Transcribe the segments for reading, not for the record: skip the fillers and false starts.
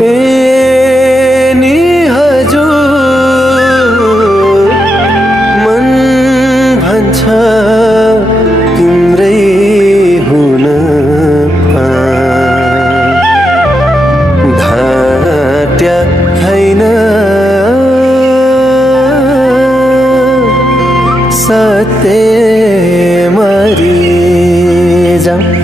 नि हजुर मन भन्छ तिम्रै हुन ढाट्या हैन सत्य मरि जाऊँ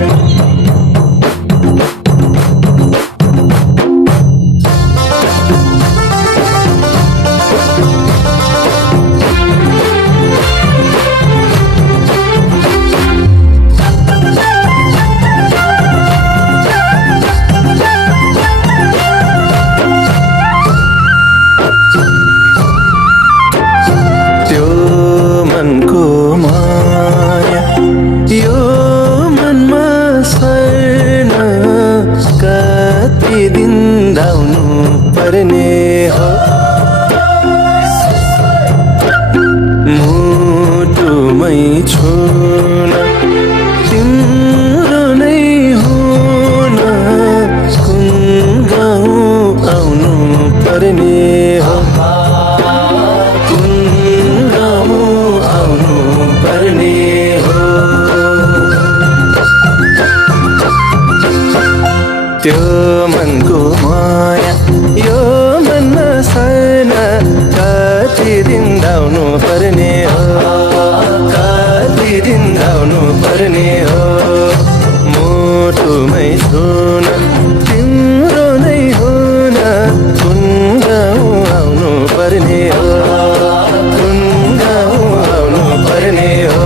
मुटुमै छुन तिम्रो नै हुन कुन गाउँ आउनु पर्ने हो कुन गाउँ आउनु पर्ने हो त्यो मनको माया यो मनमा छैन कति दिन धाउनु पर्ने हो कति दिन धाउनु पर्ने हो मुटुमै छुन तिम्रो नै हुन कुन गाउँ आउनु पर्ने हो कुन गाउँ आउनु पर्ने हो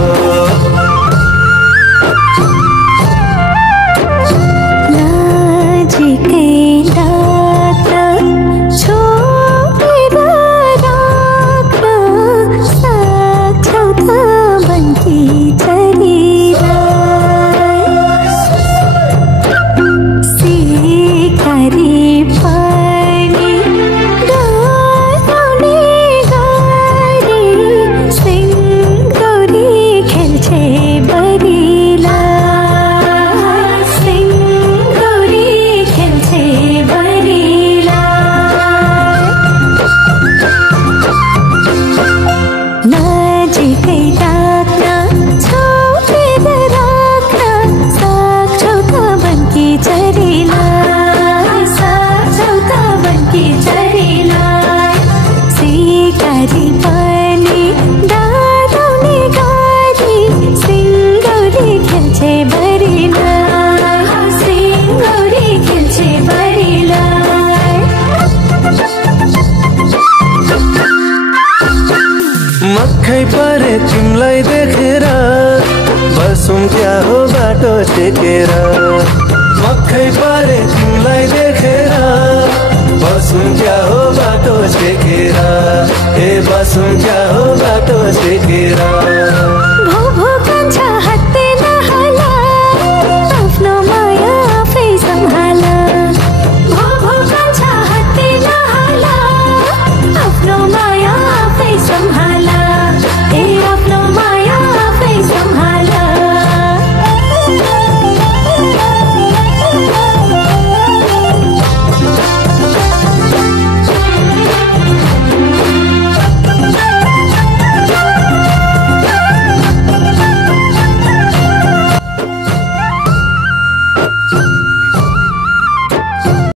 मक्खै परे तिमलाई देखेर बसौँ क्या हो बाटो टेकेर मक्खै परे तिमलाई देखेर बसौँ क्या हो बाटो टेकेर ए बसौँ क्या हो बाटो टेकेर